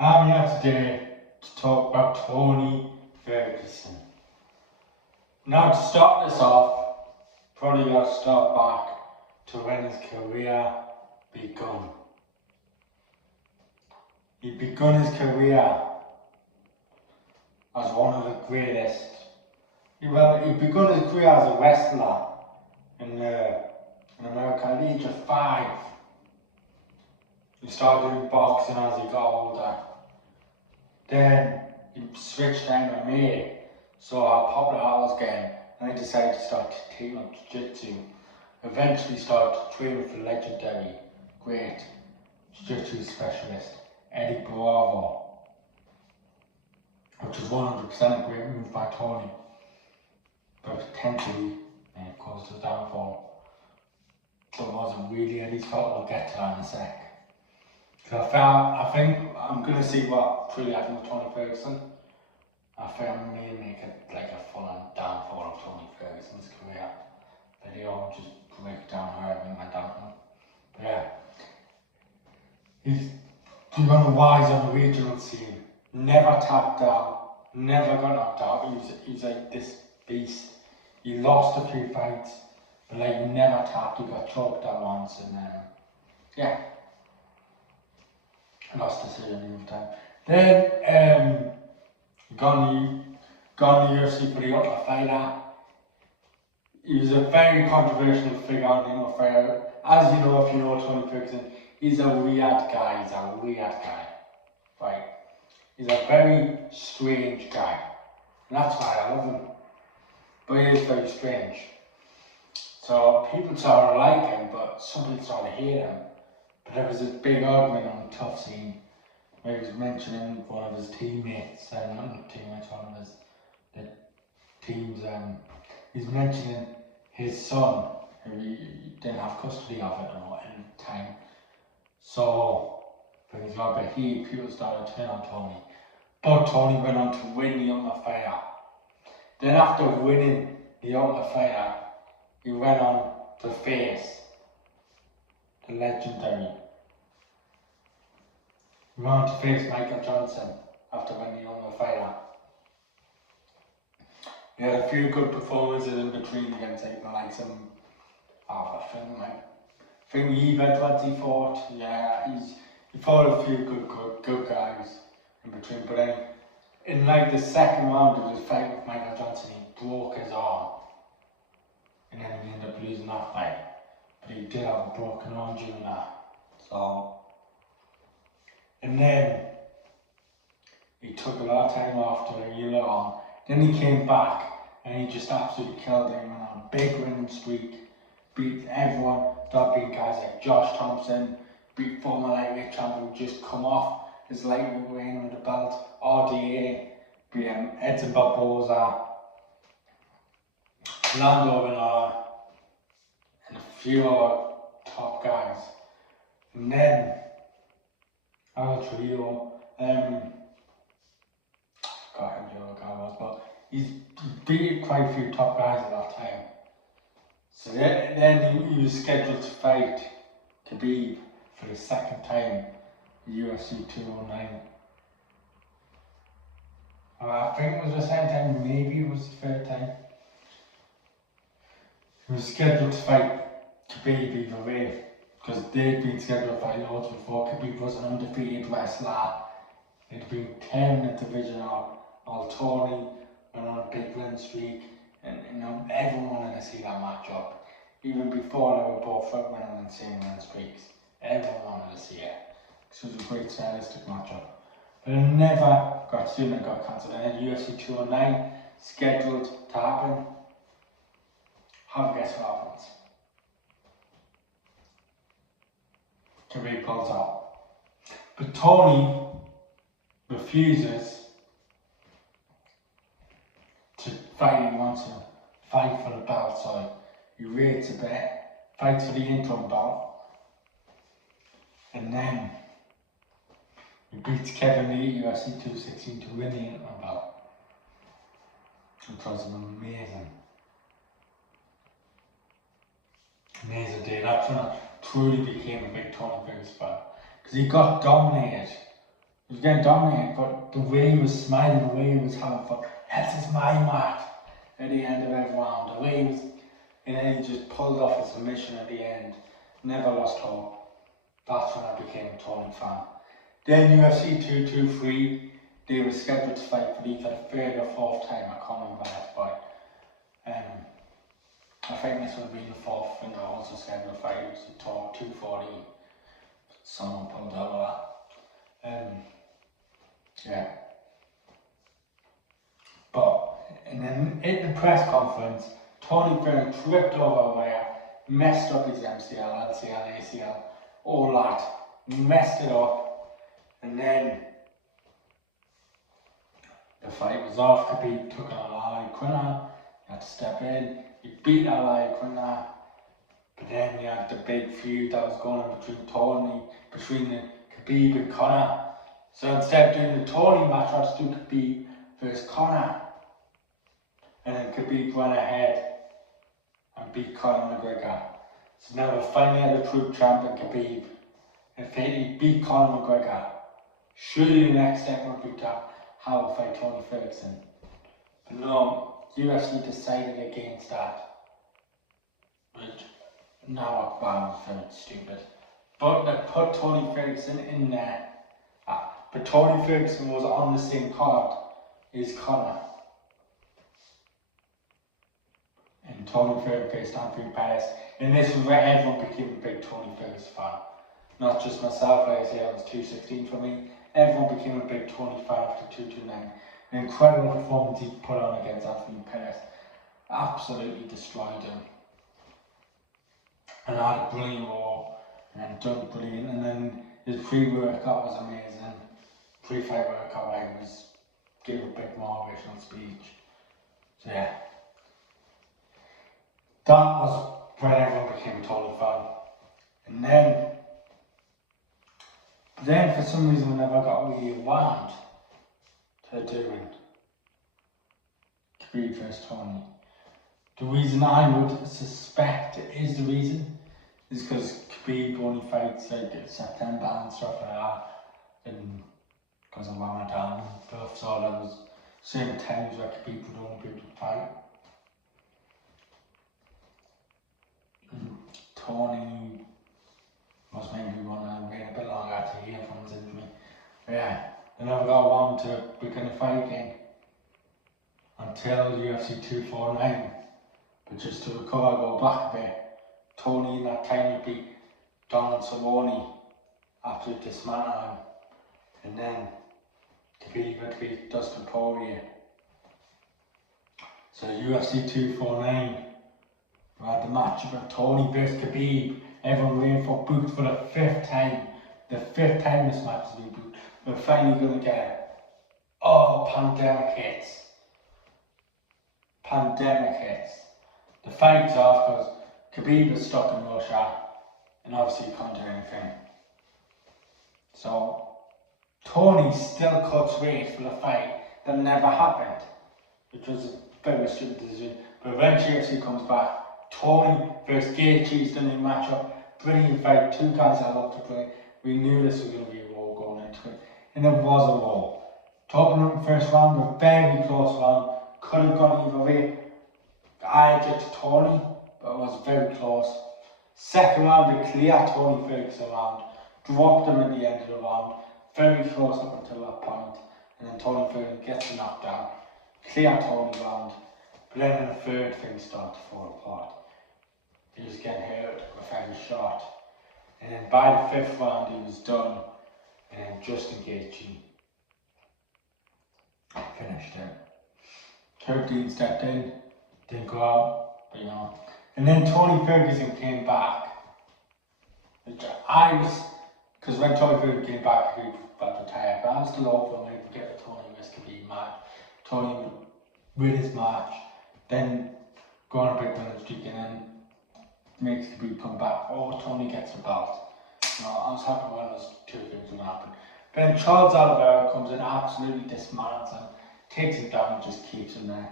I'm here today to talk about Tony Ferguson. Now, to start this off, probably got to start back to when his career begun. He begun his career as one of the greatest. He begun his career as a wrestler in America at the age of 5. He started doing boxing as he got older. Then he switched to MMA, so how popular that was getting, and he decided to start taking up jiu-jitsu. Eventually started training for legendary, great jiu-jitsu specialist Eddie Bravo, which was 100% a great move by Tony, but potentially caused his downfall. So it wasn't really Eddie's fault. We'll get to that in a sec. I think I'm going to see what truly happened with Tony Ferguson. I think I'm going to make it like a full-on downfall of Tony Ferguson's career video, just break down how everything went down. But yeah, he's on the rise on the regional scene. Never tapped out, never got knocked out. He's like this beast. He lost a few fights, but like never tapped. He got choked out once, and yeah. Lost decision in time. Then gone the UFC for the Ultimate Fighter. He was a very controversial figure on the Ultimate Fighter. As you know, if you know Tony Ferguson, he's a weird guy. Right? He's a very strange guy. And that's why I love him. But he is very strange. So people sort of like him, but some people sort of hate him. But there was a big argument on the tough scene where he was mentioning one of his teammates, one of the teams, he's mentioning his son, who he didn't have custody of it at the time. So, when he's got a bit heat, people started to turn on Tony. But Tony went on to win the Ultimate Fighter. Then after winning the Ultimate Fighter, he went on to face the legendary. We went on to face Michael Johnson after winning the Ultimate Fighter. He had a few good performances in between against like some, I think Edwards he fought. Yeah, he fought a few good guys in between. But then in like the second round of his fight with Michael Johnson, he broke his arm, and then he ended up losing that fight. But he did have a broken arm during that. So, and then he took a lot of time off to heal it on. Then he came back and he just absolutely killed him on a big winning streak. Beat everyone, started beating guys like Josh Thompson, beat former lightweight champion who just come off his lightweight reign with the belt, RDA, beat Edson Barboza, Lando Bernard, and a few other top guys. And then Al Trio, I forgot who the other guy was, but he's beat quite a few top guys at that time. So then he was scheduled to fight Khabib for the second time in UFC 209. I think it was the second time, maybe it was the third time. He was scheduled to fight Khabib either way, because they'd been scheduled to fight loads before. Khabib was an undefeated wrestler. He'd been 10 in the division all Tony went on a big win streak, and everyone wanted to see that matchup. Even before they were both winning and same win streaks, everyone wanted to see it. This was a great stylistic matchup. But it never got soon and got cancelled. And then UFC 209 scheduled to happen. Have a guess what happens? Khabib pulls out. But Tony refuses to fight. He wants to fight for the belt, so he rates a bit, fights for the interim belt, and then he beats Kevin Lee at UFC 216 to win the interim belt, which was an amazing day. That's when I truly became a big Tony Ferguson fan, because he got dominated He was getting dominated, but the way he was smiling, the way he was having fun, this is my match at the end of every round, the way he was, and then he just pulled off his submission at the end, never lost hope. That's when I became a Tony fan. Then UFC 223, they were scheduled to fight for the third or fourth time, I can't remember that fight. I think this would be the fourth, and I also scheduled to fight, it was a total 240. Someone pulled out of that. Yeah. But, and then at the press conference, Tony Ferguson tripped over a wire, messed up his MCL, LCL, ACL, all that, messed it up, and then the fight was off. Khabib took on Ali Quinna, he had to step in, he beat Ali Quinna, but then you had the big feud that was going on between the Khabib and Conor. So instead of doing the Tony match, I had to do Khabib versus Conor. And then Khabib went ahead and beat Conor McGregor. So now we're finally at the true champion Khabib. If he beat Conor McGregor, surely the next step would be to have a fight Tony Ferguson. But no, UFC decided against that. Which now I found stupid. But they put Tony Ferguson in there. But Tony Ferguson was on the same card as Conor. And Tony Ferguson faced Anthony Pettis. And this was where everyone became a big Tony Ferguson fan. Not just myself, like I say, it was 216 for me. Everyone became a big Tony fan after 229. An incredible performance he put on against Anthony Pettis. Absolutely destroyed him. And had a brilliant war. And done brilliant. And then his pre-workout was amazing. Pre-fight workout, I gave a big motivational speech. So yeah. That was when everyone became a Tony fan. And then for some reason we never got really around to doing Khabib vs Tony. The reason I would suspect is because Khabib only fights like in September and stuff like that, and because of Ramadan and stuff, so there was certain times where Khabib would only be able to fight. Tony was maybe one that wait a bit longer to heal from his injury. But yeah, they never got around to becoming a fight again until UFC 249. But just to recover, go back a bit, Tony in that time he beat Donald Cerrone after dismantling him, and then Khabib had to beat Dustin Poirier. So UFC 249, we had the match about Tony vs Khabib. Everyone waiting for booked for the fifth time. The fifth time this match has been booked. We're finally going to get it. Oh, pandemic hits. The fight's off because Khabib is stuck in Russia and obviously he can't do anything. So Tony still cuts weight for the fight that never happened, which was a very stupid decision. But eventually UFC comes back. Tony versus Gaethje's the new matchup. Brilliant fight. Two guys I love to play. We knew this was going to be a war going into it. And it was a war. Talking about the first round, a very close round. Could have gone either way. I had it to Tony, but it was very close. Second round, a clear Tony Ferguson round. Dropped him at the end of the round. Very close up until that point. And then Tony Ferguson gets a knockdown. Clear Tony round. But then in the third, things start to fall apart. He was getting hurt with every shot. And then by the fifth round, he was done. And then Justin Gaethje finished him. 13 stepped in, didn't go out, but you know. And then Tony Ferguson came back. Which because when Tony Ferguson came back, he got retired. But I was still hopeful when he get the Tony vs Khabib match. Tony would win his match, then go on a big winning streak, and then makes Khabib come back. Oh, Tony gets the belt. You know, I was happy when those two things would happen. But then Charles Oliveira comes in, absolutely dismantles him, takes him down and just keeps him there.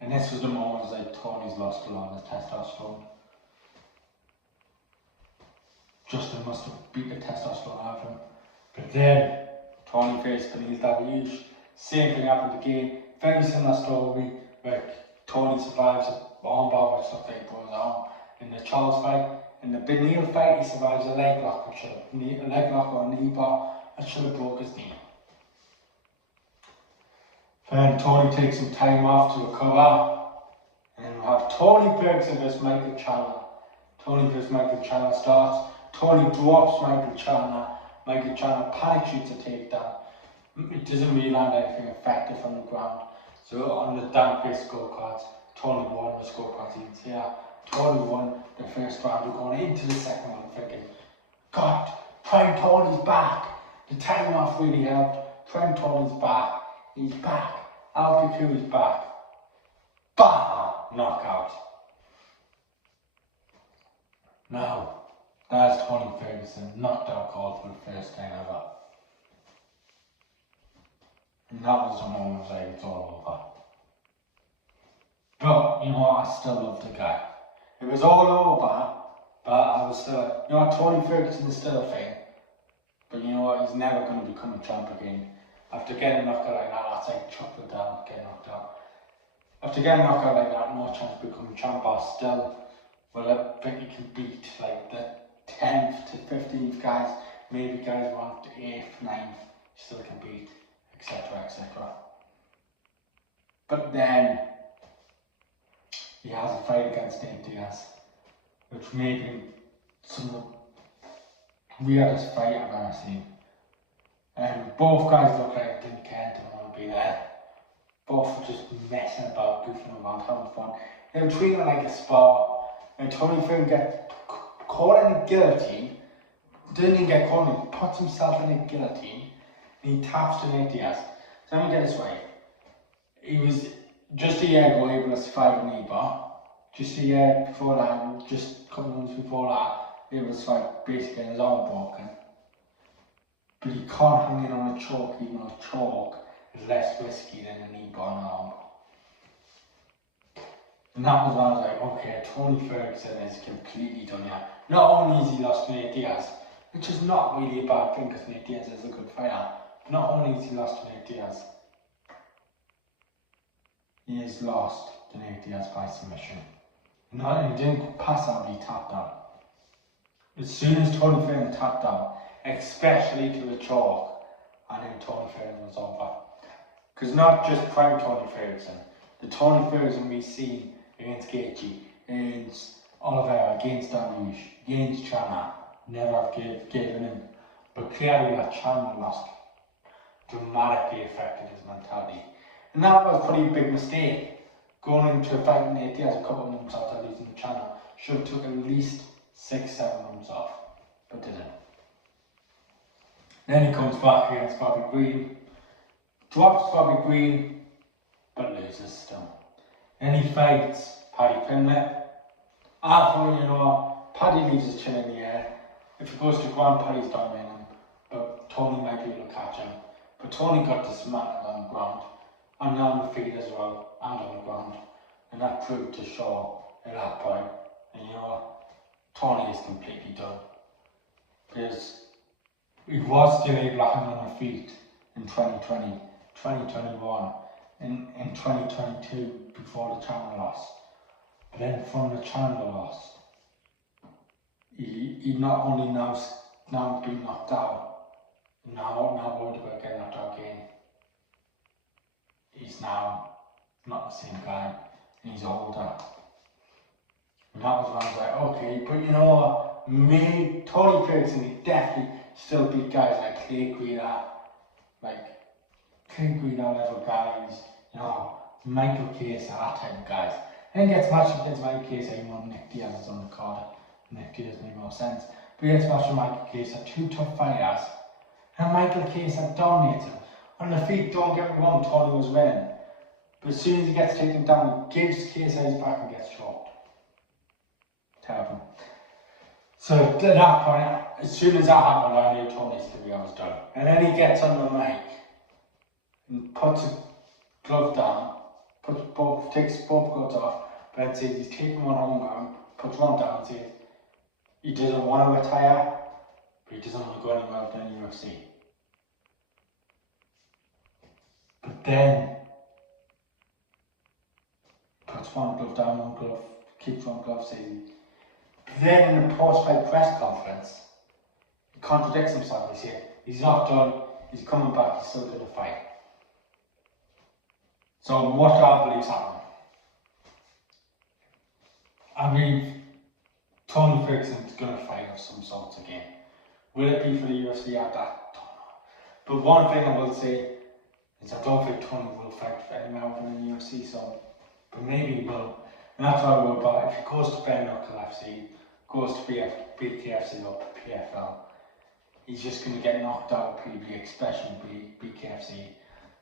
And this was the moment like Tony's lost a lot of his testosterone. Justin must have beat the testosterone out of him. But then Tony faced Benil Davies. Same thing happened again. Very similar story where Tony survives an armbar which looks like he goes on in the Charles fight. In the Benil fight, he survives a leg lock, a leg lock or a knee bar, and should have broke his knee. Then Tony takes some time off to recover. And we have Tony Ferguson versus Michael Chandler. Tony versus Michael Chandler starts. Tony drops Michael Chandler. Michael Chandler panic shoots a takedown. It doesn't really land anything effective on the ground. So on the down-face scorecards, Tony won the scorecards. You can see that. Tony won the first round. We're going into the second one thinking, God, Prime Tony's back. The time off really helped. Prime Tony's back. He's back. Al Kiku's back. Bam! Knockout. Now, there's Tony Ferguson knocked out cold for the first time ever. And that was the moment like it's all over. But, you know what, I still love the guy. It was all over, but I was still, you know what, Tony Ferguson is still a thing. But you know what, he's never going to become a champ again. After getting knocked out like that, that's like chocolate down, getting knocked out. After getting knocked out like that, no chance to become a champ, but still, well, I think he can beat like the 10th to 15th guys, maybe guys want 8th, 9th, still can beat, etc, etc. But then, he has a fight against Nate Diaz, which may be some of the weirdest fight I've ever seen. Both guys look like they didn't care, didn't want to be there. Both were just messing about, goofing around, having fun. They were treating it like a spar. And Tony Ferguson gets caught in a guillotine. Didn't even get caught, he puts himself in a guillotine and he taps to Nate Diaz. So let me get this right. He was just a year ago able to survive a knee bar. Just a year before that, just a couple of months before that, able to survive basically his arm broken. But he can't hang in on a choke, even though choke is less risky than a knee bar and an arm bar. And that was when I was like, okay, Tony Ferguson is completely done here. Not only has he lost to Nate Diaz, which is not really a bad thing because Nate Diaz is a good fighter. Not only has he lost to Nate Diaz, he has lost to Nate Diaz by submission. He didn't pass out, he tapped out. As soon as Tony Ferguson tapped out, especially to the choke, and then Tony Ferguson was over. Because not just prime Tony Ferguson, the Tony Ferguson we've seen against Gaethje, against Oliveira, against Davies, against Chandler, never have given in. But clearly that Chandler loss dramatically affected his mentality. And that was a pretty big mistake. Going into a fight with Nate Diaz a couple of months after losing to Chandler, should have took at least 6-7 months off, but didn't. Then he comes back against Bobby Green, drops Bobby Green, but loses still. Then he fights Paddy Pimblett. I thought, you know, Paddy leaves his chin in the air. If he goes to ground, Paddy's dominating him, but Tony might be able to catch him. But Tony got dismantled on the ground, and on the feet as well, and on the ground. And that proved to show at that point. And you know, Tony is completely done. Because he was still able to hang on the feet in 2020, 2021, in 2022 before the Chandler loss. But then from the Chandler loss, he not only now been knocked out, now worried about getting knocked out again. He's now not the same guy, and he's older. And that was when I was like, okay, but you know what, Tony Ferguson, he definitely still beat guys like Clay Guida level guys, you know, Michael Case, that type of guys. And he gets matched against Michael Case, even though Nick Diaz is on the card. Nick Diaz made more sense. But he gets matched with Michael Case, two tough fighters. And Michael Case had dominated him. On the feet, don't get me wrong, Tony was winning. But as soon as he gets taken down, he gives Case his back and gets choked. Terrible. So at that point, as soon as that happened, I knew Tony's career was done. And then he gets on the mic and puts a glove down, takes both gloves off, but then says he's taking one home now, puts one down and says he doesn't want to retire, but he doesn't want to go anywhere within the UFC. but then puts one glove down, one glove, keeps one glove in. Then in the post-fight press conference, he contradicts himself. He said he's not done, he's coming back, he's still going to fight. So what do I believe is happening? I believe Tony Ferguson's going to fight of some sort again. Will it be for the UFC? I don't know. But one thing I will say is I don't think Tony will fight for any more in the UFC, so, but maybe he will. And that's what I worry about. If he goes to bare knuckle FC, goes to BKFC or PFL, he's just going to get knocked out probably, especially BKFC,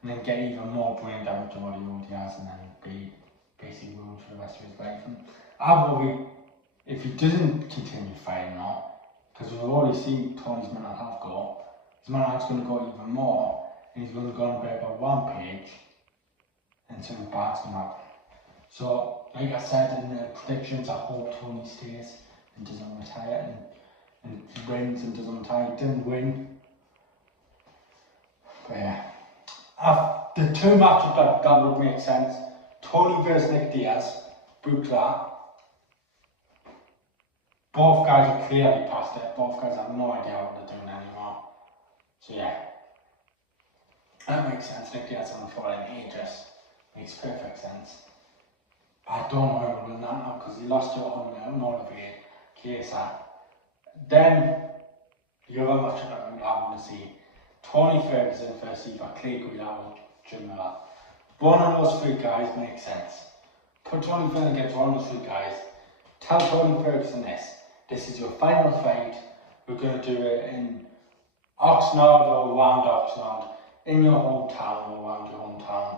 and then get even more brain damage than what he already has, and then be basically ruined for the rest of his life. And I worry if he doesn't continue fighting now, because we've already seen Tony's mental health go, his mental health's going to go even more, and he's going to go on a bit of a rampage, and something bad's going to happen. So, like I said in the predictions, I hope Tony stays and doesn't retire, and wins and doesn't retire. He didn't win. But yeah. The two matchups that would make sense, Tony versus Nick Diaz, book that. Both guys are clearly past it. Both guys have no idea what they're doing anymore. So yeah. That makes sense. Nick Diaz on the floor in ages. Makes perfect sense. I don't know if we'll win that now because he lost to unmotivated KSI. Then the other matchup that I want to see, Tony Ferguson versus either Clay Guida or Jim Miller. One of those three guys makes sense. Put Tony Ferguson against one of those three guys. Tell Tony Ferguson this is your final fight. We're going to do it in Oxnard or around Oxnard, in your hometown or around your hometown.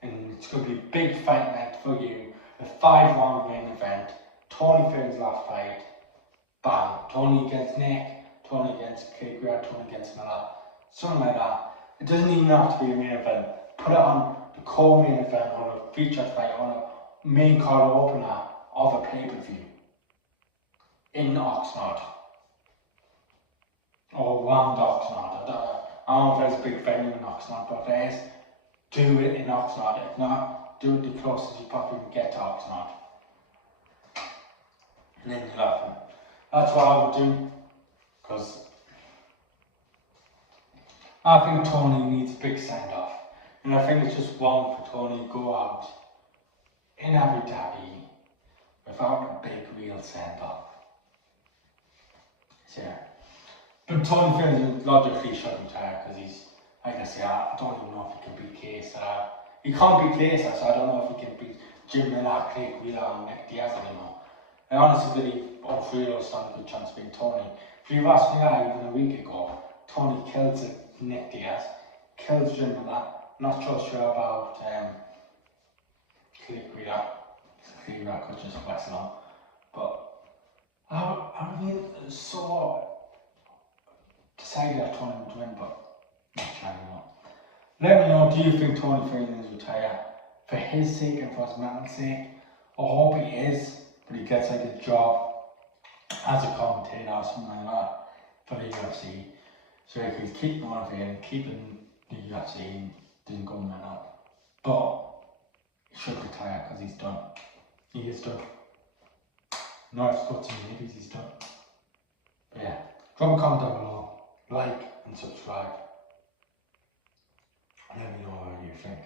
And it's going to be a big fight night for you. A 5-round main event. Tony Ferguson's last fight. Bam. Tony against Nick. Tony against Kagria. Tony against Miller. Something like that. It doesn't even have to be a main event. Put it on the co-main event or a featured fight or a main card opener of a pay-per-view. In Oxnard. Or around Oxnard. I don't know if there's a big venue in Oxnard, but if there is, do it in Oxnard. If not, do it the closest you possibly can get to Oxnard. And then you'll have them. That's what I would do. Because I think Tony needs a big send off. And I think it's just wrong for Tony to go out in Abu Dhabi without a big real send off. So yeah. But Tony Ferguson logically should retire because he's, like I say, I don't even know if he can beat KSI. He can't beat KSI, so I don't know if he can beat Jim Miller, Clay Guida, and Nick Diaz anymore. I honestly believe all three of those stand a good chance of being Tony. If you asked me that even a week ago, Tony kills Nick Diaz, kills Jim Miller. Not so sure about Clay Guida. Clay Guida could just wrestle on. But I mean, so decided that Tony would win, but not sure anymore. Let me know, do you think Tony Ferguson is retire for his sake and for his mental sake? I hope he is, but he gets like a job as a commentator or something like that for the UFC. So he can keep motivated, keeping the UFC and doesn't go mental. But he should retire because he's done. He is done. No, I've got some maybe he's done. But yeah, drop a comment down below, like and subscribe. Let me know what you think.